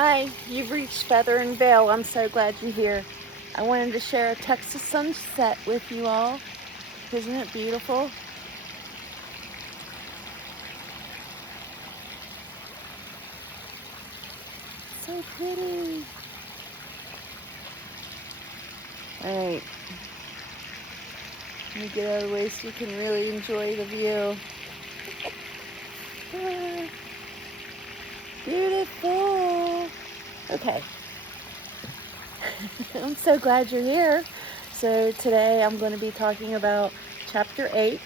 Hi, you've reached Feather and Veil. I'm so glad you're here. I wanted to share a Texas sunset with you all. Isn't it beautiful? So pretty. Alright, let me get out of the way so you can really enjoy the view. Beautiful. Okay. I'm so glad you're here. So today I'm going to be talking about chapter 8,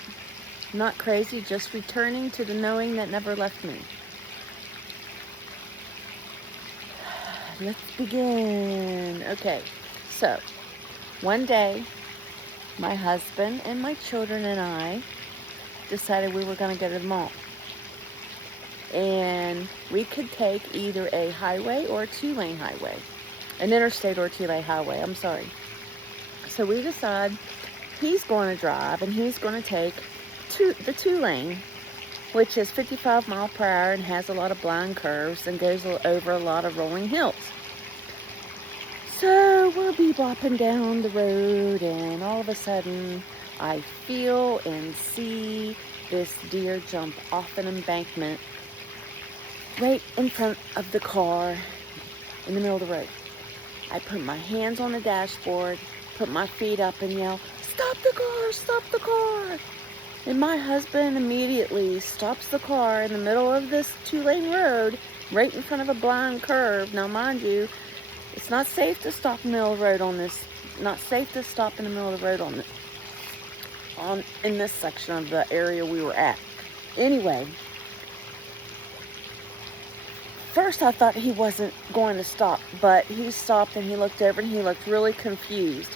Not Crazy, Just Returning to the Knowing That Never Left Me. Let's begin. Okay, so one day my husband and my children and I decided we were going to go to the mall. And we could take either a highway or a two-lane highway. An interstate or two-lane highway, I'm sorry. So we decide he's going to drive and he's going to take the two-lane, which is 55 miles per hour and has a lot of blind curves and goes over a lot of rolling hills. So we'll be bopping down the road, and all of a sudden I feel and see this deer jump off an embankment right in front of the car in the middle of the road. I put my hands on the dashboard, put my feet up and yell, "Stop the car, stop the car!" And my husband immediately stops the car in the middle of this two-lane road, right in front of a blind curve. Now mind you, it's not safe to stop in the middle of the road on this, not safe to stop in the middle of the road in this section of the area we were at. Anyway, first I thought he wasn't going to stop, but he stopped and he looked over and he looked really confused.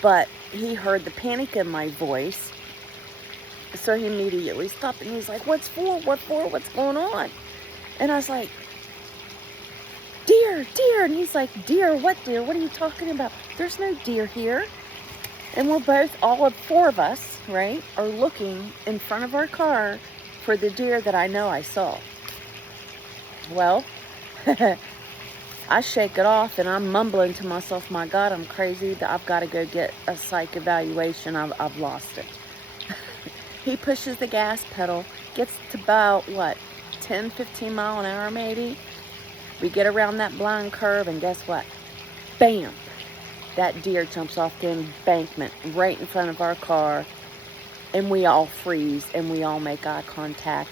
But he heard the panic in my voice, so he immediately stopped and he's like, "What's for? What for? What's going on?" And I was like, "Deer, deer." And he's like, "Deer? What deer? What are you talking about? There's no deer here." And we're both, all four of us, right, are looking in front of our car for the deer that I know I saw. Well, I shake it off and I'm mumbling to myself, "My God, I'm crazy. I've got to go get a psych evaluation. I've lost it." He pushes the gas pedal, gets to about, 10, 15 mile an hour maybe. We get around that blind curve and guess what? Bam! That deer jumps off the embankment right in front of our car, and we all freeze and we all make eye contact.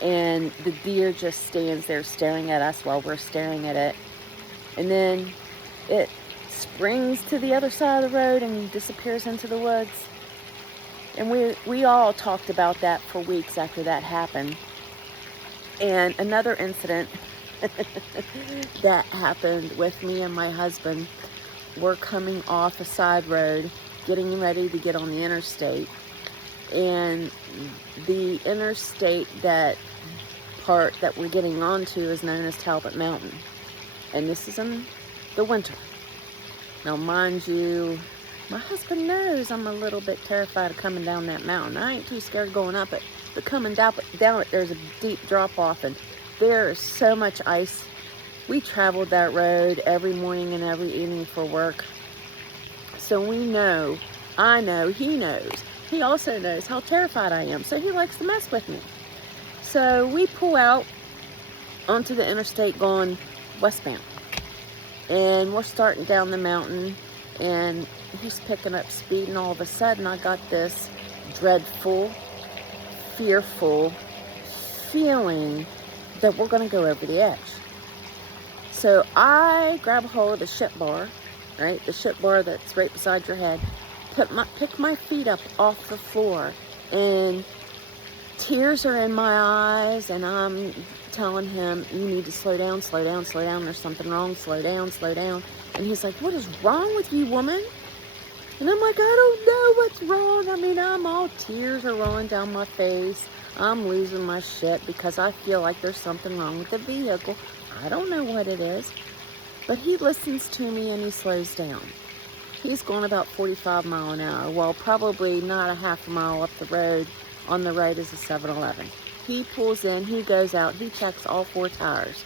And the deer just stands there staring at us while we're staring at it. And then it springs to the other side of the road and disappears into the woods. And we all talked about that for weeks after that happened. And another incident that happened with me and my husband, we're coming off a side road, getting ready to get on the interstate. And the interstate, that part that we're getting onto, is known as Talbot Mountain. And this is in the winter. Now mind you, my husband knows I'm a little bit terrified of coming down that mountain. I ain't too scared going up it, but coming down it, there's a deep drop off and there is so much ice. We traveled that road every morning and every evening for work. So we know, I know, he knows. He also knows how terrified I am, so he likes to mess with me. So we pull out onto the interstate going westbound. And we're starting down the mountain, and he's picking up speed, and all of a sudden I got this dreadful, fearful feeling that we're going to go over the edge. So I grab a hold of the ship bar, right? The ship bar that's right beside your head. Pick my feet up off the floor, and tears are in my eyes, and I'm telling him, "You need to slow down, slow down, slow down. There's something wrong. Slow down, slow down." And he's like, "What is wrong with you, woman?" And I'm like, "I don't know what's wrong. I mean, I'm all tears are rolling down my face. I'm losing my shit because I feel like there's something wrong with the vehicle. I don't know what it is." But he listens to me and he slows down. He's going about 45 miles an hour. Well, probably not a half a mile up the road. On the right is a 7-Eleven. He pulls in, he goes out, he checks all four tires.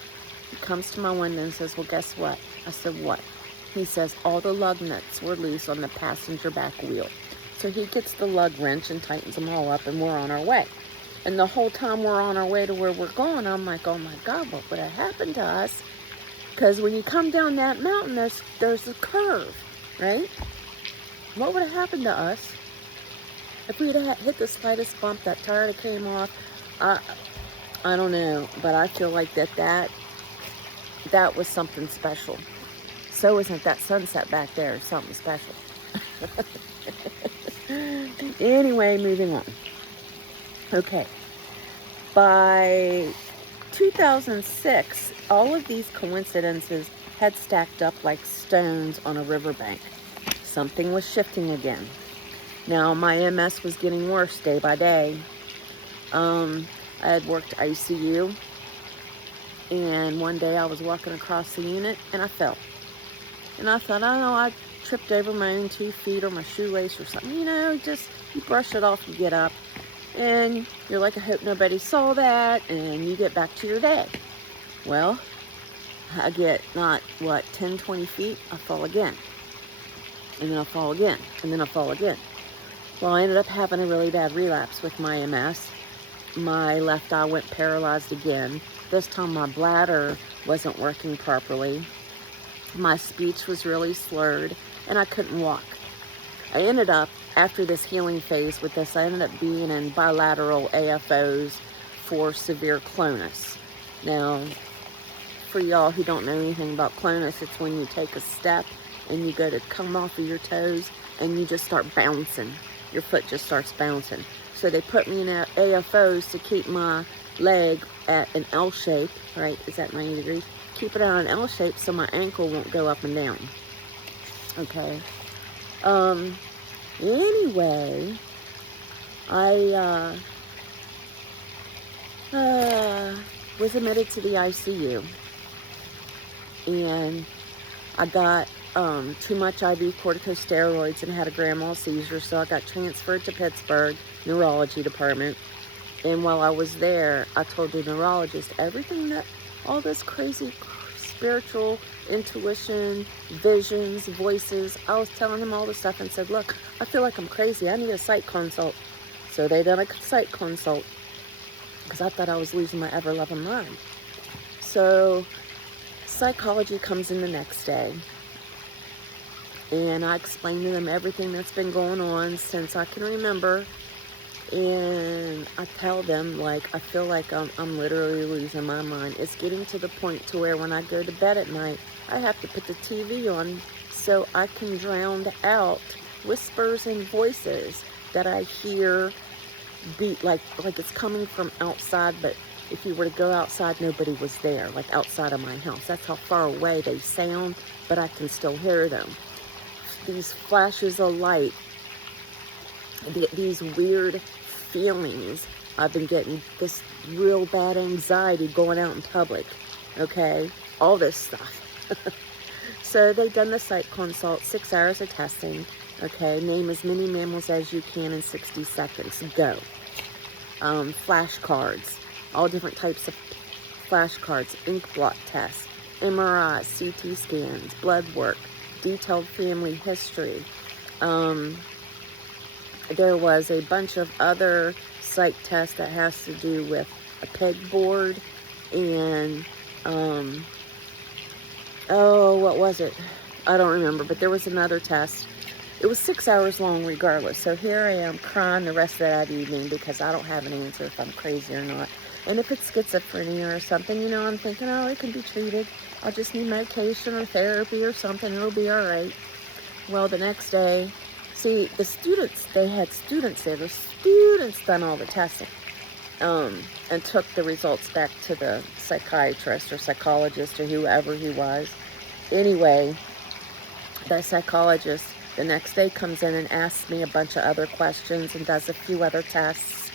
He comes to my window and says, well, guess what? I said, what? He says, all the lug nuts were loose on the passenger back wheel. So he gets the lug wrench and tightens them all up, and we're on our way. And the whole time we're on our way to where we're going, I'm like, oh my God, what would have happened to us? Because when you come down that mountain, there's a curve, right? What would have happened to us if we had hit the slightest bump, that tire that came off? I don't know, but I feel like that was something special. So isn't that sunset back there something special? Anyway, moving on. Okay. By 2006, all of these coincidences had stacked up like stones on a riverbank. Something was shifting again. Now, my MS was getting worse day by day. I had worked ICU, and one day I was walking across the unit, and I fell. And I thought, I don't know, I tripped over my own 2 feet or my shoelace or something. You know, just you brush it off, you get up. And you're like, I hope nobody saw that, and you get back to your day. Well, I get not, 10, 20 feet, I fall again. And then I fall again, and then I fall again. Well, I ended up having a really bad relapse with my MS. My left eye went paralyzed again. This time my bladder wasn't working properly. My speech was really slurred, and I couldn't walk. I ended up, after this healing phase with this, I ended up being in bilateral AFOs for severe clonus. Now, for y'all who don't know anything about clonus, it's when you take a step and you go to come off of your toes and you just start bouncing. Your foot just starts bouncing. So they put me in AFOs to keep my leg at an L shape, right? Is that 90 degrees? Keep it at an L shape so my ankle won't go up and down. Okay. Anyway, I was admitted to the ICU, and I got too much IV corticosteroids and had a grand mal seizure, so I got transferred to Pittsburgh neurology department. And while I was there, I told the neurologist everything that all this crazy spiritual intuition, visions, voices, I was telling him all this stuff and said, look, I feel like I'm crazy. I need a psych consult. So they done a psych consult because I thought I was losing my ever-loving mind. So psychology comes in the next day, and I explained to them everything that's been going on since I can remember. And I tell them, like, I feel like I'm literally losing my mind. It's getting to the point to where when I go to bed at night, I have to put the TV on so I can drown out whispers and voices that I hear beat like it's coming from outside, but if you were to go outside, nobody was there, like outside of my house. That's how far away they sound, but I can still hear them. These flashes of light, these weird feelings. I've been getting this real bad anxiety going out in public, okay? All this stuff. So they done the psych consult, 6 hours of testing, okay? Name as many mammals as you can in 60 seconds. Go. Flashcards, all different types of flashcards, ink blot tests, MRI, CT scans, blood work, detailed family history. There was a bunch of other psych tests that has to do with a pegboard and, what was it? I don't remember, but there was another test. It was 6 hours long regardless. So here I am crying the rest of that evening because I don't have an answer if I'm crazy or not. And if it's schizophrenia or something, you know, I'm thinking, oh, it can be treated. I'll just need medication or therapy or something. It'll be all right. Well, the next day, see, the students, they had students there. The students done all the testing and took the results back to the psychiatrist or psychologist or whoever he was. Anyway, the psychologist the next day comes in and asks me a bunch of other questions and does a few other tests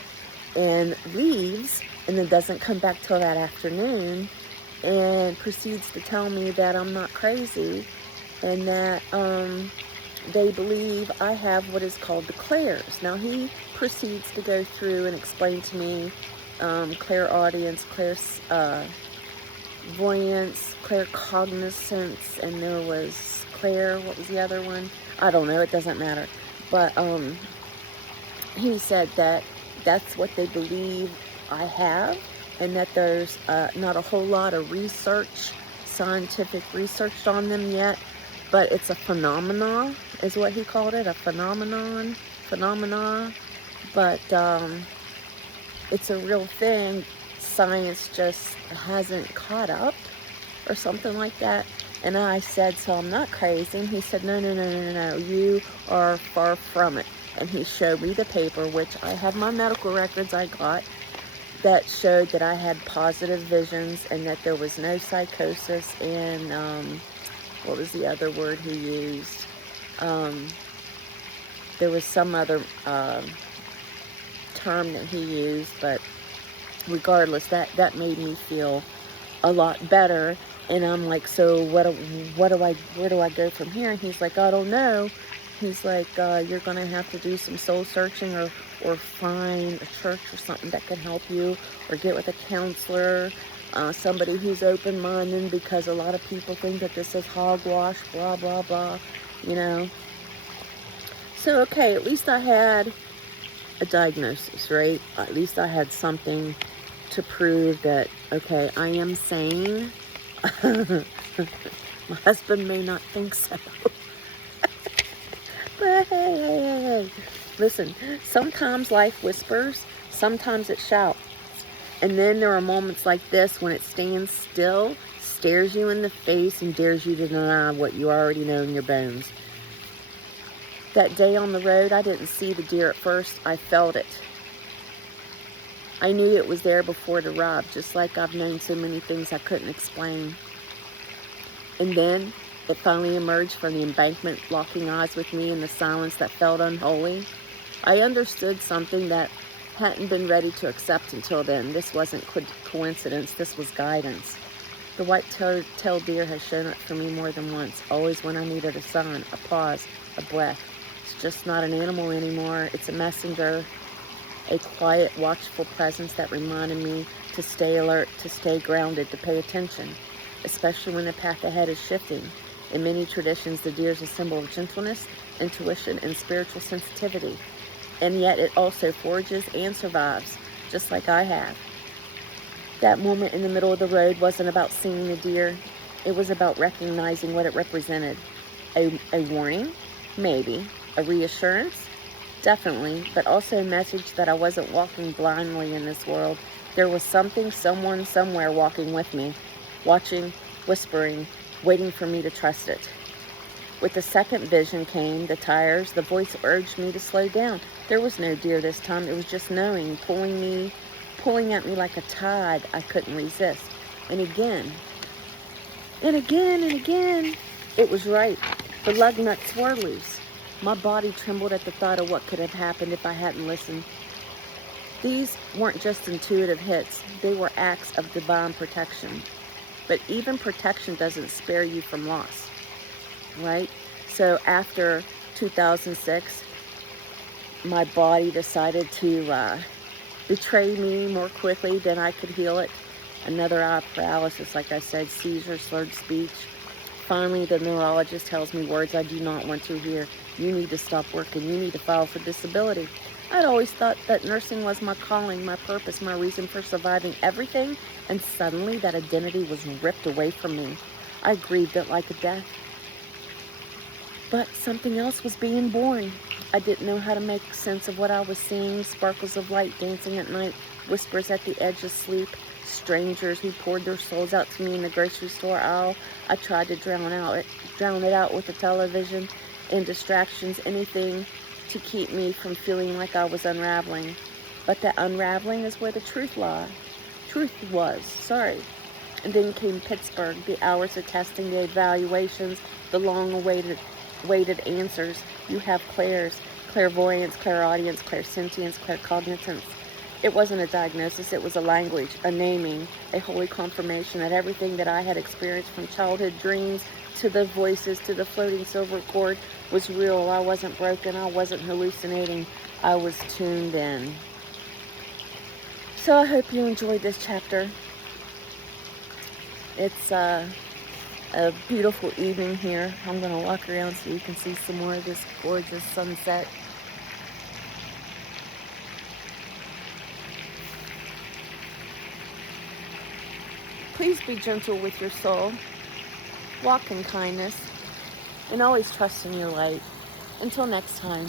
and leaves, and then doesn't come back till that afternoon and proceeds to tell me that I'm not crazy and that they believe I have what is called the clairs. Now he proceeds to go through and explain to me clairaudience, clairvoyance, claircognizance, and there was what was the other one? I don't know, it doesn't matter. But he said that that's what they believe I have, and that there's not a whole lot of scientific research on them yet, but it's a phenomena, is what he called it, a phenomena, but it's a real thing. Science just hasn't caught up, or something like that. And I said, so I'm not crazy? And he said, no, you are far from it. And he showed me the paper, which I have my medical records I got, that showed that I had positive visions, and that there was no psychosis, and what was the other word he used? There was some other term that he used, but regardless, that made me feel a lot better. And I'm like, so where do I go from here? And he's like, I don't know. He's like, you're going to have to do some soul searching, or find a church or something that can help you, or get with a counselor, somebody who's open-minded, because a lot of people think that this is hogwash, blah, blah, blah, you know. So, okay, at least I had a diagnosis, right? At least I had something to prove that, okay, I am sane. My husband may not think so. But hey. Listen, sometimes life whispers, sometimes it shouts. And then there are moments like this when it stands still, stares you in the face, and dares you to deny what you already know in your bones. That day on the road, I didn't see the deer at first. I felt it. I knew it was there before it arrived, just like I've known so many things I couldn't explain. And then it finally emerged from the embankment, locking eyes with me in the silence that felt unholy. I understood something that hadn't been ready to accept until then. This wasn't coincidence, this was guidance. The white-tailed deer has shown up for me more than once, always when I needed a sign, a pause, a breath. It's just not an animal anymore, it's a messenger, a quiet, watchful presence that reminded me to stay alert, to stay grounded, to pay attention, especially when the path ahead is shifting. In many traditions, the deer is a symbol of gentleness, intuition, and spiritual sensitivity. And yet it also forages and survives, just like I have. That moment in the middle of the road wasn't about seeing the deer. It was about recognizing what it represented. A warning? Maybe. A reassurance? Definitely. But also a message that I wasn't walking blindly in this world. There was something, someone, somewhere walking with me, watching, whispering, waiting for me to trust it. With the second vision came the tires. The voice urged me to slow down. There was no deer this time. It was just knowing, pulling at me like a tide I couldn't resist. And again, it was right. The lug nuts were loose. My body trembled at the thought of what could have happened if I hadn't listened. These weren't just intuitive hits. They were acts of divine protection. But even protection doesn't spare you from loss, right? So after 2006, my body decided to betray me more quickly than I could heal it. Another eye paralysis, like I said, seizure, slurred speech. Finally, the neurologist tells me words I do not want to hear. You need to stop working. You need to file for disability. I'd always thought that nursing was my calling, my purpose, my reason for surviving everything, and suddenly that identity was ripped away from me. I grieved it like a death. But something else was being born. I didn't know how to make sense of what I was seeing. Sparkles of light dancing at night, whispers at the edge of sleep, strangers who poured their souls out to me in the grocery store aisle. I tried to drown it out with the television and distractions, anything to keep me from feeling like I was unraveling. But that unraveling is where the truth was. And then came Pittsburgh, the hours of testing, the evaluations, the long-awaited answers. You have clairvoyance, clairaudience, clairsentience, claircognizance. It wasn't a diagnosis, it was a language, a naming, a holy confirmation that everything that I had experienced, from childhood dreams to the voices to the floating silver cord, was real. I wasn't broken, I wasn't hallucinating, I was tuned in. So I hope you enjoyed this chapter. It's a beautiful evening here. I'm going to walk around so you can see some more of this gorgeous sunset. Please be gentle with your soul. Walk in kindness. And always trust in your light. Until next time.